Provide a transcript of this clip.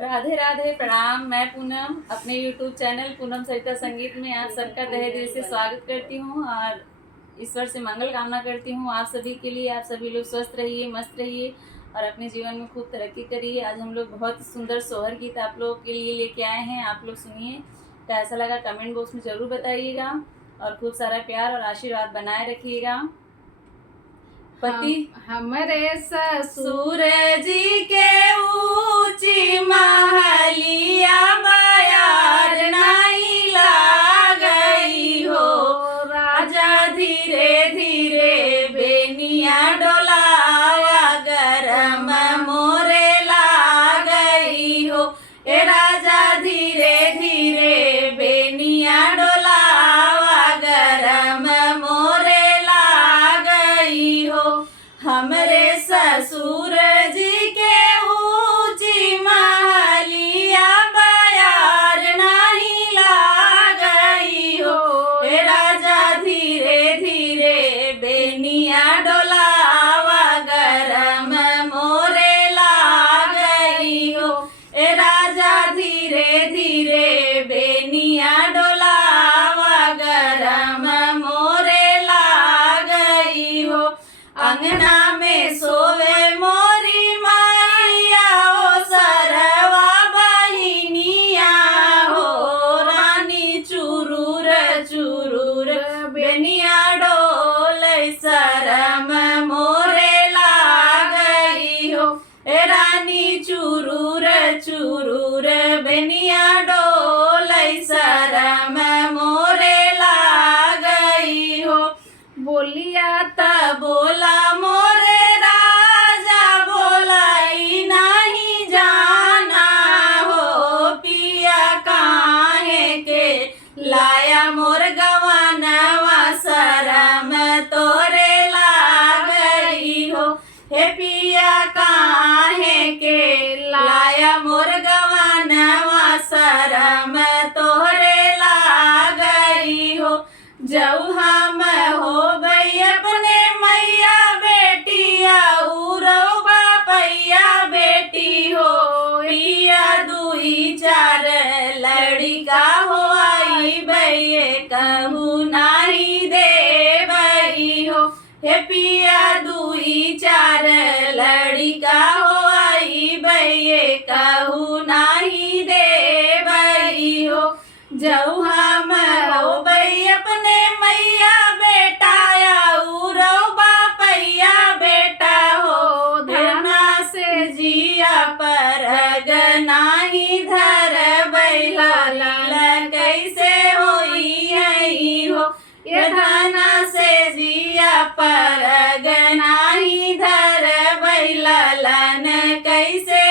राधे राधे, प्रणाम। मैं पूनम अपने YouTube चैनल पूनम सरिता संगीत में आप सबका तहे दिल से स्वागत करती हूँ और ईश्वर से मंगल कामना करती हूँ आप सभी के लिए। आप सभी लोग स्वस्थ रहिए, मस्त रहिए और अपने जीवन में खूब तरक्की करिए। आज हम लोग बहुत सुंदर सोहर गीत आप लोगों के लिए लेके आए हैं। आप लोग सुनिए, कैसा लगा कमेंट बॉक्स में ज़रूर बताइएगा और खूब सारा प्यार और आशीर्वाद बनाए रखिएगा। पति हमरे ससुर जी के ऊंची महलिया बयार नहीं लागई हो, राजा धीरे धीरे बेनिया डोलावा गरम मोरे लागई हो। ए राजा धीरे धीरे बेनिया डोलावा गरम मोरे लागई हो। हमरे ससुर जी के ऊंची महलिया बयार नहीं लागई हो। ए राजा धीरे धीरे बेनिया डोलावा गरम मोरे लागई हो। ए राजा धीरे धीरे बेनिया डोलावा गरम मोरे लागई हो। अंगना में सोवे मोरी माइया हो, सरवा बहिनिया हो, रानी चुरूर चुरूर बेनिया डोलै शरम मोरे लागई हो। ए रानी चुरूर चुरूर बेनिया डोलै शरम मोरे लागई हो। बोलिया त बोला मोरे राजा, बोलाई नहीं जाना हो। पिया काहे के लाया मोर गवनवा, शरम तोरे लागई हो। हे पिया काहे के लाया मोर गवनवा, शरम तोरे लागई हो। जऊ हम हो गई अपने मैया बेटिया, उरो बापैया बेटी हो। पिया दुई चार लड़का हो आई भैये, कहू नाही दे बई हो। हे पिया दुई चार लड़का हो आई भैये, कहू नाही दे बई हो। जऊ हम हो गई अपने मैया बेटाया, उरो बापैया बेटा हो। धरना से जिया पर नाही धर बैला, कैसे होई है हो। ये धरना से जिया पर नाही धर बैला, कैसे